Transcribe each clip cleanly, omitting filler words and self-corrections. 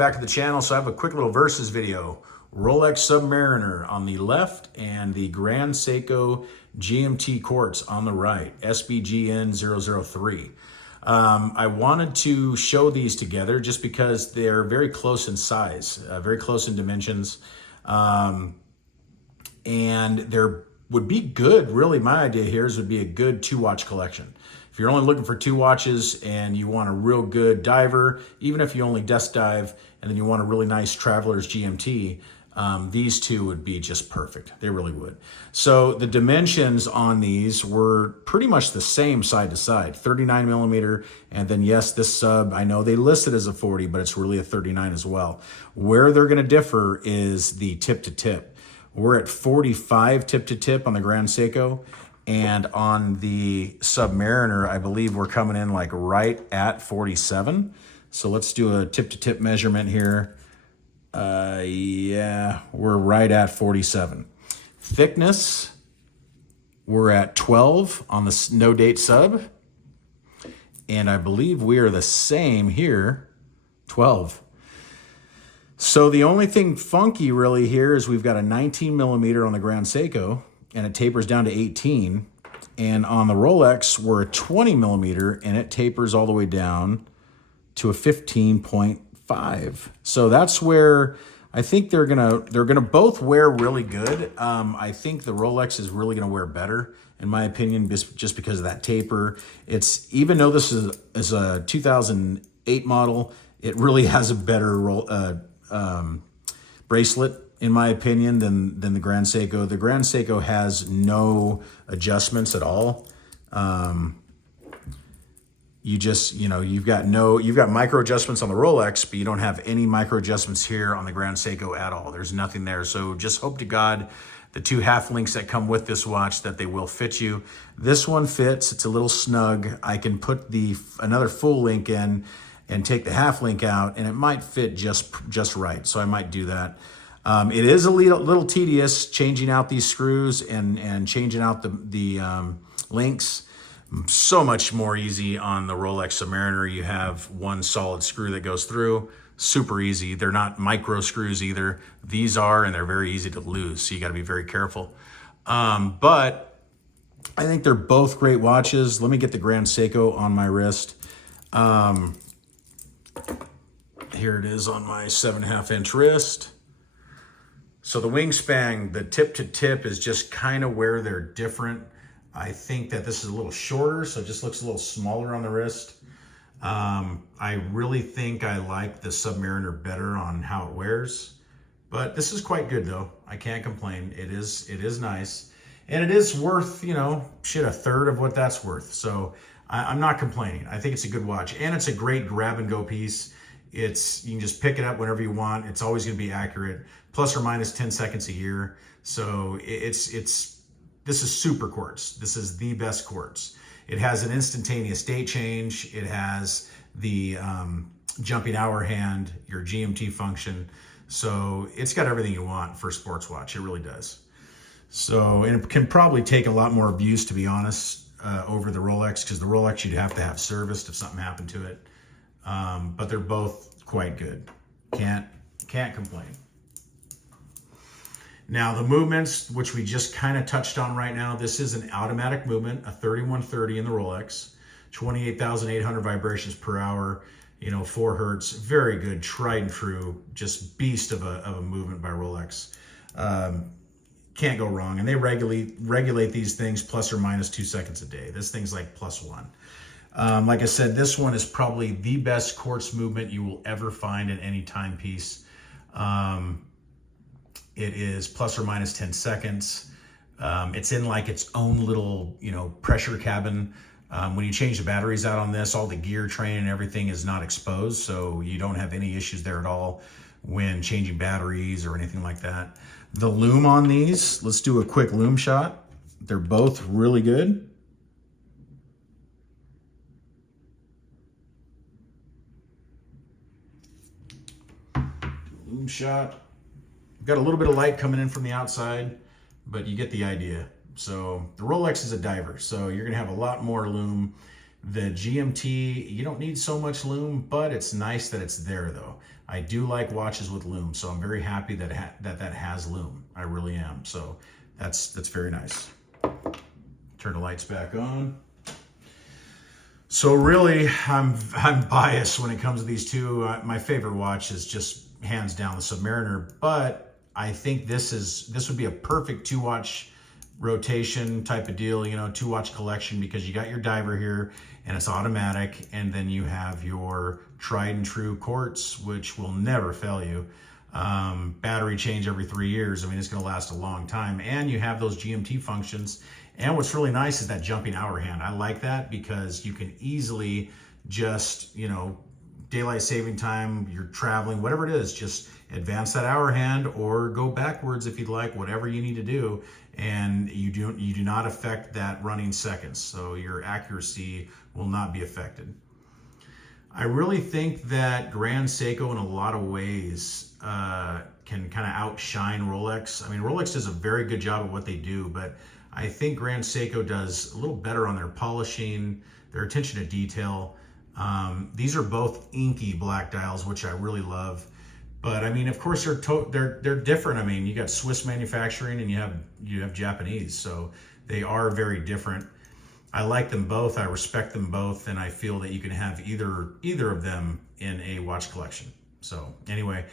Back to the channel, so I have a quick little versus video. Rolex Submariner on the left and the Grand Seiko GMT Quartz on the right, SBGN003. I wanted to show these together just because they're very close in size, very close in dimensions, and there would be good, really my idea here is would be a good 2-watch collection. If you're only looking for 2 watches and you want a real good diver, even if you only desk dive, and then you want a really nice Traveler's GMT, these two would be just perfect. They really would. So the dimensions on these were pretty much the same side to side, 39 millimeter. And then yes, this sub, I know they listed as a 40, but it's really a 39 as well. Where they're gonna differ is the tip to tip. We're at 45 tip to tip on the Grand Seiko. And on the Submariner, I believe we're coming in like right at 47. So let's do a tip to tip measurement here. Yeah, we're right at 47. Thickness, we're at 12 on the no date sub. And I believe we are the same here, 12. So the only thing funky really here is we've got a 19 millimeter on the Grand Seiko and it tapers down to 18. And on the Rolex, we're a 20 millimeter and it tapers all the way down to a 15.5. So that's where I think they're gonna both wear really good. I think the Rolex is really gonna wear better, in my opinion, just because of that taper. It's, even though this is a 2008 model, it really has a better bracelet, in my opinion, than the Grand Seiko. The Grand Seiko has no adjustments at all. You just, you've got micro adjustments on the Rolex, but you don't have any micro adjustments here on the Grand Seiko at all. There's nothing there. So just hope to God the 2 half links that come with this watch, that they will fit you. This one fits, it's a little snug. I can put another full link in and take the half link out, and it might fit just right. So I might do that. It is a little tedious changing out these screws and changing out the links. So much more easy on the Rolex Submariner. You have one solid screw that goes through. Super easy. They're not micro screws either. These are, and they're very easy to lose. So you got to be very careful. But I think they're both great watches. Let me get the Grand Seiko on my wrist. Here it is on my 7.5 inch wrist. So the wingspan, the tip to tip is just kind of where they're different. I think that this is a little shorter, so it just looks a little smaller on the wrist. I really think I like the Submariner better on how it wears, but this is quite good though. I can't complain. It is nice, and it is worth, shit, a third of what that's worth. So I'm not complaining. I think it's a good watch, and it's a great grab and go piece. You can just pick it up whenever you want. It's always going to be accurate, plus or minus 10 seconds a year. So this is super quartz. This is the best quartz. It has an instantaneous date change. It has the jumping hour hand, your GMT function. So it's got everything you want for a sports watch. It really does. So, and it can probably take a lot more abuse, to be honest, over the Rolex, because the Rolex you'd have to have serviced if something happened to it. But they're both quite good. Can't complain. Now the movements, which we just kind of touched on right now, this is an automatic movement, a 3130 in the Rolex, 28,800 vibrations per hour, 4 hertz, very good, tried and true, just beast of a movement by Rolex. Can't go wrong. And they regulate these things plus or minus 2 seconds a day. This thing's like +1. Like I said, this one is probably the best quartz movement you will ever find in any timepiece. It is plus or minus 10 seconds. It's in like its own little, pressure cabin. When you change the batteries out on this, all the gear train and everything is not exposed. So you don't have any issues there at all when changing batteries or anything like that. The lume on these, let's do a quick lume shot. They're both really good. Lume shot. Got a little bit of light coming in from the outside, but you get the idea. So the Rolex is a diver, so you're gonna have a lot more lume The GMT, you don't need so much lume, but it's nice that it's there though. I do like watches with lume, so I'm very happy that that has lume. I really am. So that's very nice. Turn the lights back on. So really, I'm biased when it comes to these two. My favorite watch is just hands down the Submariner, but I think this would be a perfect 2-watch rotation type of deal, you know, 2-watch collection, because you got your diver here and it's automatic, and then you have your tried and true quartz, which will never fail you. Battery change every 3 years. I mean, it's going to last a long time, and you have those GMT functions. And what's really nice is that jumping hour hand. I like that because you can easily just, you know, daylight saving time, you're traveling, whatever it is, just advance that hour hand or go backwards if you'd like, whatever you need to do. And you do not affect that running seconds. So your accuracy will not be affected. I really think that Grand Seiko in a lot of ways can kind of outshine Rolex. I mean, Rolex does a very good job at what they do, but I think Grand Seiko does a little better on their polishing, their attention to detail. These are both inky black dials, which I really love. But I mean, of course, they're different. I mean, you got Swiss manufacturing and you have Japanese, so they are very different. I like them both. I respect them both, and I feel that you can have either of them in a watch collection. So anyway,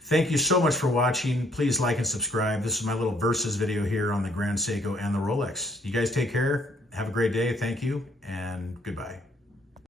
thank you so much for watching. Please like and subscribe. This is my little versus video here on the Grand Seiko and the Rolex. You guys take care. Have a great day. Thank you, and goodbye.